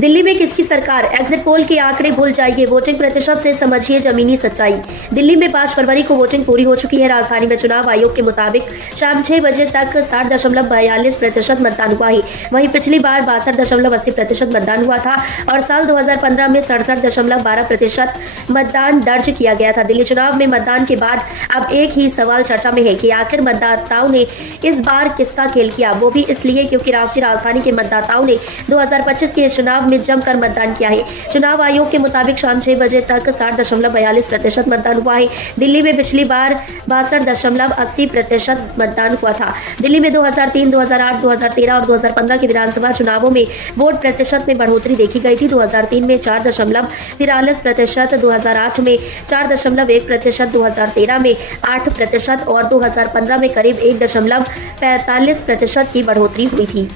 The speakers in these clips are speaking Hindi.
दिल्ली में किसकी सरकार? एग्जिट पोल के आंकड़े भूल जाइए, वोटिंग प्रतिशत से समझिए जमीनी सच्चाई। दिल्ली में 5 फरवरी को वोटिंग पूरी हो चुकी है। राजधानी में चुनाव आयोग के मुताबिक शाम 6 बजे तक 60.42% मतदान हुआ है। वहीं पिछली बार 62.80% मतदान हुआ था और साल 2015 में 67.12% मतदान दर्ज किया गया था। दिल्ली चुनाव में मतदान के बाद अब एक ही सवाल चर्चा में है कि आखिर मतदाताओं ने इस बार किसका खेल किया, वो भी इसलिए क्योंकि राष्ट्रीय राजधानी के मतदाताओं ने 2025 के चुनाव में जमकर मतदान किया है। चुनाव आयोग के मुताबिक शाम 6 बजे तक 60.42% मतदान हुआ है। दिल्ली में पिछली बार 62.80% मतदान हुआ था। दिल्ली में 2003, 2008, 2013 और 2015 के विधानसभा चुनावों में वोट प्रतिशत में बढ़ोतरी देखी गई थी। 2003 में 4.43%, 2008 में 4.1%, 2013 में 8% और 2015 में करीब 1.45% की बढ़ोतरी हुई थी।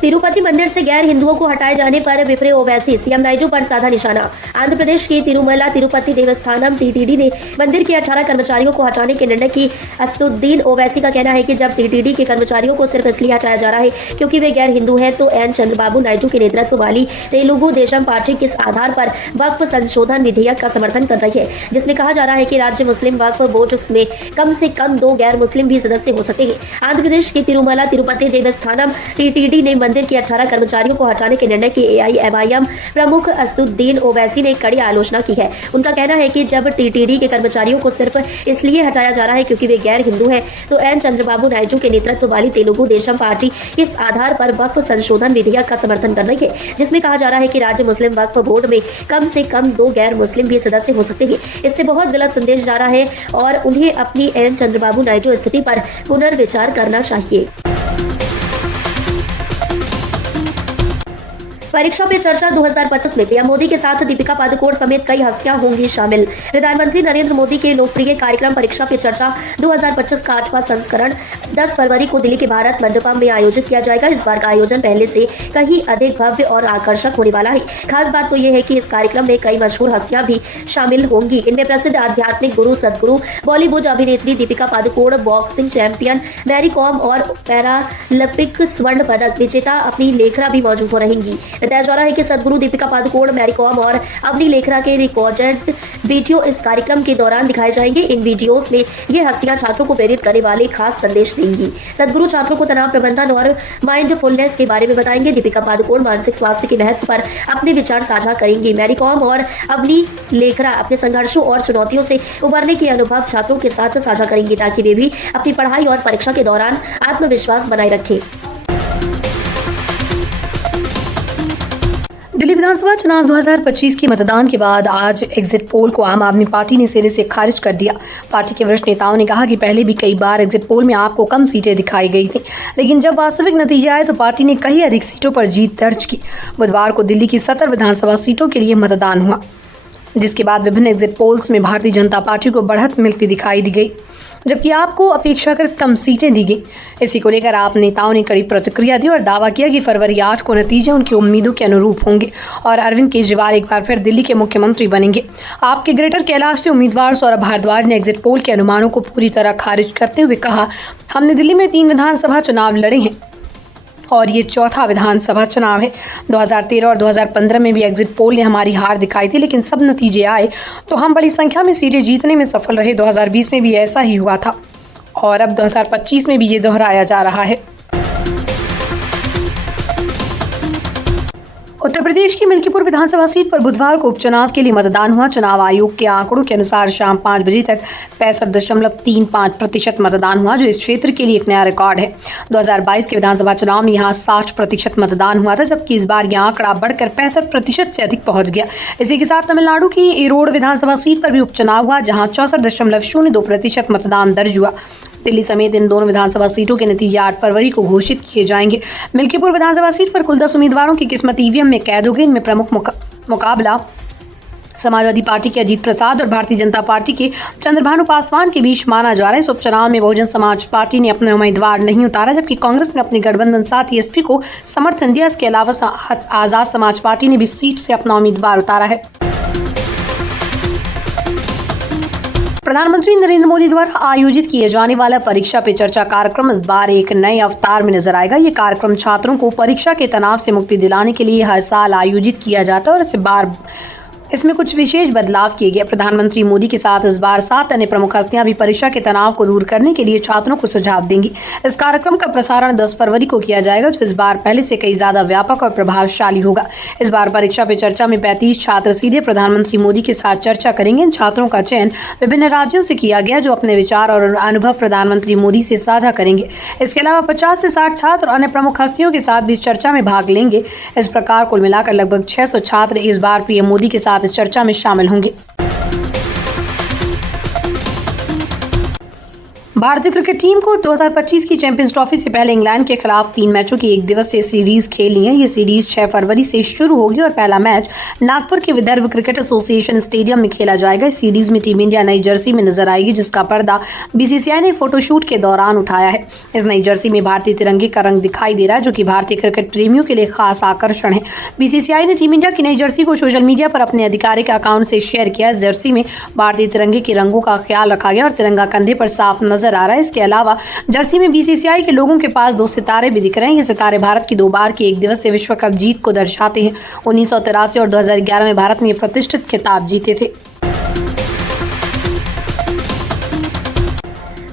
तिरुपति मंदिर से गैर हिंदुओं को हटाए जाने पर विफरे ओवैसी, सीएम नायडू पर साधा निशाना। आंध्र प्रदेश के तिरुमला तिरुपति देवस्थानम टीटीडी ने मंदिर के 18 कर्मचारियों को हटाने के निर्णय की। असदुद्दीन ओवैसी का कहना है कि जब टीटीडी के कर्मचारियों को सिर्फ इसलिए हटाया जा रहा है क्योंकि वे गैर हिंदू हैं, तो एन चंद्रबाबू नायडू के नेतृत्व वाली तेलुगु देशम पार्टी किस आधार पर वक्फ संशोधन विधेयक का समर्थन कर रही है, जिसमें कहा जा रहा है कि राज्य मुस्लिम वक्फ बोर्ड में कम से कम 2 गैर मुस्लिम भी सदस्य हो सकते हैं। आंध्र प्रदेश के तिरुमला तिरुपति देवस्थानम टीटीडी ने मंदिर के 18 कर्मचारियों को हटाने के निर्णय की एआईएमआईएम प्रमुख असदुद्दीन ओवैसी ने कड़ी आलोचना की है। उनका कहना है कि जब टीटीडी के कर्मचारियों को सिर्फ इसलिए हटाया जा रहा है क्योंकि वे गैर हिंदू हैं, तो एन चंद्रबाबू नायडू के नेतृत्व वाली तेलुगु देशम पार्टी इस आधार पर वक्फ संशोधन विधेयक का समर्थन कर रही है, जिसमें कहा जा रहा है कि राज्य मुस्लिम वक्फ बोर्ड में कम से कम 2 गैर मुस्लिम भी सदस्य हो सकते हैं। इससे बहुत गलत संदेश जा रहा है और उन्हें अपनी एन चंद्रबाबू नायडू स्थिति पर पुनर्विचार करना चाहिए। परीक्षा पे चर्चा 2025 में पीएम मोदी के साथ दीपिका पादुकोण समेत कई हस्तियां होंगी शामिल। प्रधानमंत्री नरेंद्र मोदी के लोकप्रिय कार्यक्रम परीक्षा पे चर्चा 2025 का 8वां संस्करण 10 फरवरी को दिल्ली के भारत मंडपम में आयोजित किया जाएगा। इस बार का आयोजन पहले से कहीं अधिक भव्य और आकर्षक होने वाला है। खास बात तो ये है कि इस कार्यक्रम में कई मशहूर हस्तियां भी शामिल होंगी। इनमें प्रसिद्ध आध्यात्मिक गुरु सदगुरु, बॉलीवुड अभिनेत्री दीपिका पादुकोण, बॉक्सिंग चैंपियन मैरी कॉम और पैरालंपिक स्वर्ण पदक विजेता अपनी लेखरा भी मौजूद हो रहेंगी। बताया जा रहा है कि सदगुरु, दीपिका पादुकोण, मैरी कॉम और अवनी लेखरा के रिकॉर्डेड वीडियो इस कार्यक्रम के दौरान दिखाए जाएंगे। इन वीडियोस में ये हस्तियां छात्रों को प्रेरित करने वाले खास संदेश देंगी। सदगुरु छात्रों को तनाव प्रबंधन और माइंडफुलनेस के बारे में बताएंगे। दीपिका पादुकोण मानसिक स्वास्थ्य के महत्व पर अपने विचार साझा करेंगी। मैरी कॉम और अवनी लेखरा अपने संघर्षों और चुनौतियों से उबरने के अनुभव छात्रों के साथ साझा करेंगी, ताकि वे भी अपनी पढ़ाई और परीक्षा के दौरान आत्मविश्वास बनाए रखें। दिल्ली विधानसभा चुनाव 2025 के मतदान के बाद आज एग्जिट पोल को आम आदमी पार्टी ने सिरे से खारिज कर दिया। पार्टी के वरिष्ठ नेताओं ने कहा कि पहले भी कई बार एग्जिट पोल में आपको कम सीटें दिखाई गई थी, लेकिन जब वास्तविक नतीजे आए तो पार्टी ने कहीं अधिक सीटों पर जीत दर्ज की। बुधवार को दिल्ली की 70 विधानसभा सीटों के लिए मतदान हुआ, जिसके बाद विभिन्न एग्जिट पोल्स में भारतीय जनता पार्टी को बढ़त मिलती दिखाई दी गई, जबकि आपको अपेक्षाकृत कम सीटें दी गई। इसी को लेकर आप नेताओं ने कड़ी प्रतिक्रिया दी और दावा किया कि फरवरी 8 को नतीजे उनकी उम्मीदों के अनुरूप होंगे और अरविंद केजरीवाल एक बार फिर दिल्ली के मुख्यमंत्री बनेंगे। आपके ग्रेटर कैलाश से उम्मीदवार सौरभ भारद्वाज ने एग्जिट पोल के अनुमानों को पूरी तरह खारिज करते हुए कहा, हमने दिल्ली में 3 विधानसभा चुनाव लड़े हैं और ये 4था विधानसभा चुनाव है। 2013 और 2015 में भी एग्जिट पोल ने हमारी हार दिखाई थी, लेकिन सब नतीजे आए तो हम बड़ी संख्या में सीटें जीतने में सफल रहे। 2020 में भी ऐसा ही हुआ था और अब 2025 में भी ये दोहराया जा रहा है। उत्तर प्रदेश की मिल्कीपुर विधानसभा सीट पर बुधवार को उपचुनाव के लिए मतदान हुआ। चुनाव आयोग के आंकड़ों के अनुसार शाम 5 बजे तक 65.35% मतदान हुआ, जो इस क्षेत्र के लिए एक नया रिकॉर्ड है। 2022 के विधानसभा चुनाव में यहाँ 60% मतदान हुआ था, जबकि इस बार यह आंकड़ा बढ़कर 65% से अधिक पहुंच गया। इसी के साथ तमिलनाडु की इरोड विधानसभा सीट पर भी उपचुनाव हुआ, जहाँ 64.02% मतदान दर्ज हुआ। दिल्ली समेत इन दोनों विधानसभा सीटों के नतीजे 8 फरवरी को घोषित किए जाएंगे। मिल्कीपुर विधानसभा सीट पर कुल 10 उम्मीदवारों की किस्मत ईवीएम में कैद हो गई। इनमें प्रमुख मुकाबला समाजवादी पार्टी के अजीत प्रसाद और भारतीय जनता पार्टी के चंद्रभानु पासवान के बीच माना जा रहा है। इस उपचुनाव में बहुजन समाज पार्टी ने अपने उम्मीदवार नहीं उतारा, जबकि कांग्रेस ने अपने गठबंधन साथी एसपी को समर्थन दिया। इसके अलावा आजाद समाज पार्टी ने भी सीट से अपना उम्मीदवार उतारा है। प्रधानमंत्री नरेंद्र मोदी द्वारा आयोजित किए जाने वाला परीक्षा पे चर्चा कार्यक्रम इस बार एक नए अवतार में नजर आएगा। ये कार्यक्रम छात्रों को परीक्षा के तनाव से मुक्ति दिलाने के लिए हर साल आयोजित किया जाता है और इस बार इसमें कुछ विशेष बदलाव किए गए। प्रधानमंत्री मोदी के साथ इस बार 7 अन्य प्रमुख हस्तियां भी परीक्षा के तनाव को दूर करने के लिए छात्रों को सुझाव देंगी। इस कार्यक्रम का प्रसारण 10 फरवरी को किया जाएगा, जो इस बार पहले से कई ज्यादा व्यापक और प्रभावशाली होगा। इस बार परीक्षा पे चर्चा में 35 छात्र सीधे प्रधानमंत्री मोदी के साथ चर्चा करेंगे। इन छात्रों का चयन विभिन्न राज्यों से किया गया, जो अपने विचार और अनुभव प्रधानमंत्री मोदी से साझा करेंगे। इसके अलावा 50 से 60 छात्र अन्य प्रमुख हस्तियों के साथ भी इस चर्चा में भाग लेंगे। इस प्रकार कुल मिलाकर लगभग 600 छात्र इस बार पीएम मोदी के साथ इस चर्चा में शामिल होंगे। भारतीय क्रिकेट टीम को 2025 की चैंपियंस ट्रॉफी से पहले इंग्लैंड के खिलाफ 3 मैचों की 1 दिवसीय सीरीज खेलनी है। ये सीरीज 6 फरवरी से शुरू होगी और पहला मैच नागपुर के विदर्भ क्रिकेट एसोसिएशन स्टेडियम में खेला जाएगा। इस सीरीज में टीम इंडिया नई जर्सी में नजर आएगी, जिसका पर्दा बीसीसीआई ने फोटोशूट के दौरान उठाया है। इस नई जर्सी में भारतीय तिरंगे का रंग दिखाई दे रहा है, जो कि भारतीय क्रिकेट प्रेमियों के लिए खास आकर्षण है। बीसीसीआई ने टीम इंडिया की नई जर्सी को सोशल मीडिया पर अपने आधिकारिक अकाउंट से शेयर किया। इस जर्सी में भारतीय तिरंगे के रंगों का ख्याल रखा गया और तिरंगा कंधे पर साफ नजर आ रहा है। इसके अलावा जर्सी में बीसीसीआई के लोगों के पास 2 सितारे भी दिख रहे हैं। ये सितारे भारत की 2 बार की 1 दिवसीय विश्व कप जीत को दर्शाते हैं। 1983 और 2011 में भारत ने प्रतिष्ठित खिताब जीते थे।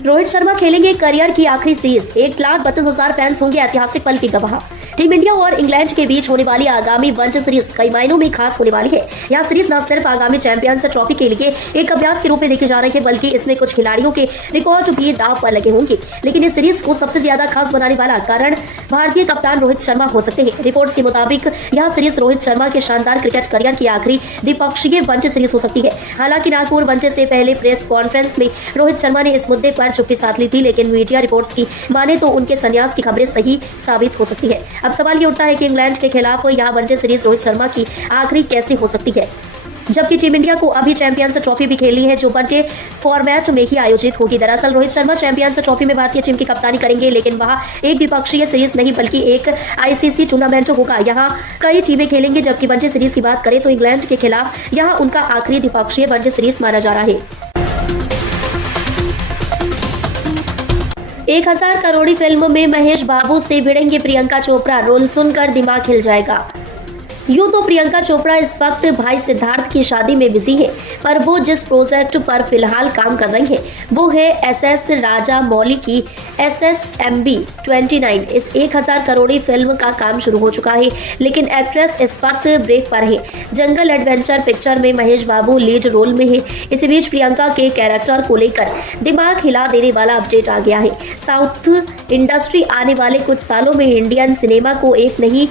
रोहित शर्मा खेलेंगे करियर की आखिरी सीरीज। 1,32,000 फैंस होंगे ऐतिहासिक पल के गवाह। टीम इंडिया और इंग्लैंड के बीच होने वाली आगामी वनडे सीरीज कई मायनों में खास होने वाली है। यह सीरीज न सिर्फ आगामी चैंपियंस ट्रॉफी के लिए एक अभ्यास के रूप में देखी जा रही है, बल्कि इसमें कुछ खिलाड़ियों के रिकॉर्ड भी दांव पर लगे होंगे। लेकिन इस सीरीज को सबसे ज्यादा खास बनाने वाला कारण भारतीय कप्तान रोहित शर्मा हो सकते हैं। रिपोर्ट्स के मुताबिक यह सीरीज रोहित शर्मा के शानदार क्रिकेट करियर की आखिरी द्विपक्षीय वनडे सीरीज हो सकती है। हालांकि नागपुर वनडे से पहले प्रेस कॉन्फ्रेंस में रोहित शर्मा ने इस मुद्दे पर चुप्पी साध ली थी, लेकिन मीडिया रिपोर्ट्स की माने तो उनके संन्यास की खबरें सही साबित हो सकती है। अब सवाल ये उठता है कि इंग्लैंड के खिलाफ यह वनडे सीरीज रोहित शर्मा की आखिरी कैसे हो सकती है, जबकि टीम इंडिया को अभी चैंपियंस ट्रॉफी भी खेलनी है, जो वनडे फॉर्मेट में ही आयोजित होगी। दरअसल रोहित शर्मा चैंपियंस ट्रॉफी में भारतीय टीम की कप्तानी करेंगे, लेकिन वहां एक द्विपक्षीय सीरीज नहीं बल्कि एक आईसीसी टूर्नामेंट होगा। यहां कई टीमें खेलेंगी, जबकि वनडे सीरीज की बात करें तो इंग्लैंड के खिलाफ यहां उनका आखिरी द्विपक्षीय वनडे सीरीज माना जा रहा है। 1000 करोड़ी फिल्म में महेश बाबू से भिड़ेंगे प्रियंका चोपड़ा। रोल सुनकर दिमाग हिल जाएगा। यूं तो प्रियंका चोपड़ा इस वक्त भाई सिद्धार्थ की शादी में बिजी है, पर वो जिस प्रोजेक्ट पर फिलहाल काम कर रही है वो है एसएस राजामौली की SSMB 29। इस 1000 करोड़ी फिल्म का काम शुरू हो चुका है, लेकिन एक्ट्रेस इस वक्त ब्रेक पर है। जंगल एडवेंचर पिक्चर में महेश बाबू लीड रोल में है। इसी बीच प्रियंका के कैरेक्टर को लेकर दिमाग हिला देने वाला अपडेट आ गया है। साउथ इंडस्ट्री आने वाले कुछ सालों में इंडियन सिनेमा को एक नहीं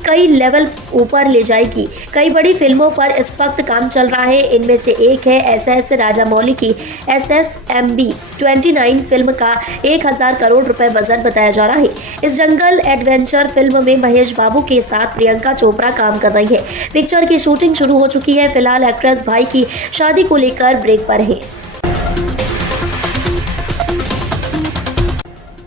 कई लेवल ऊपर ले जाएगी। कई बड़ी फिल्मों पर इस वक्त काम चल रहा है। इनमें से एक है एसएस राजामौली की SSMB 29 फिल्म का 1000 करोड़ रुपए बजट बताया जा रहा है। इस जंगल एडवेंचर फिल्म में महेश बाबू के साथ प्रियंका चोपड़ा काम कर रही है। पिक्चर की शूटिंग शुरू हो चुकी है। फिलहाल एक्ट्रेस भाई की शादी को लेकर ब्रेक पर है।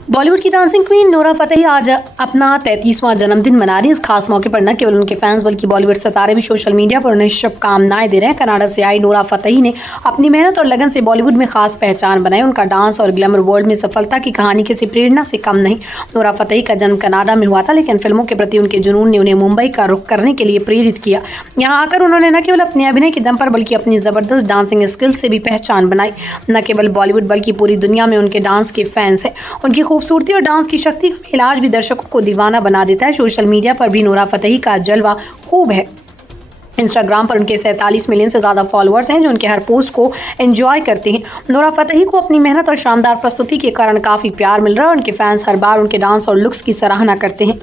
बॉलीवुड की डांसिंग क्वीन नोरा फतेही आज अपना 33वां जन्मदिन मना रही है। इस खास मौके पर न केवल उनके फैंस बल्कि बॉलीवुड सितारे भी सोशल मीडिया पर उन्हें शुभकामनाएं दे रहे हैं। कनाडा से आई नोरा फतेही ने अपनी मेहनत और लगन से बॉलीवुड में खास पहचान बनाई। उनका डांस और ग्लैमर वर्ल्ड में सफलता की कहानी किसी प्रेरणा से कम नहीं। नोरा फतेही का जन्म कनाडा में हुआ था, लेकिन फिल्मों के प्रति उनके जुनून ने उन्हें मुंबई का रुख करने के लिए प्रेरित किया। यहाँ आकर उन्होंने न केवल अपने अभिनय के दम पर बल्कि अपनी जबरदस्त डांसिंग स्किल्स से भी पहचान बनाई। न केवल बॉलीवुड बल्कि पूरी दुनिया में उनके डांस के फैंस हैं। उनकी खूबसूरती और डांस की शक्ति का इलाज भी दर्शकों को दीवाना बना देता है। सोशल मीडिया पर भी नोरा फतेही का जलवा खूब है। इंस्टाग्राम पर उनके 47 मिलियन से ज्यादा फॉलोअर्स हैं, जो उनके हर पोस्ट को एंजॉय करते हैं। नोरा फतेही को अपनी मेहनत और शानदार प्रस्तुति के कारण काफी प्यार मिल रहा है। उनके फैंस हर बार उनके डांस और लुक्स की सराहना करते हैं।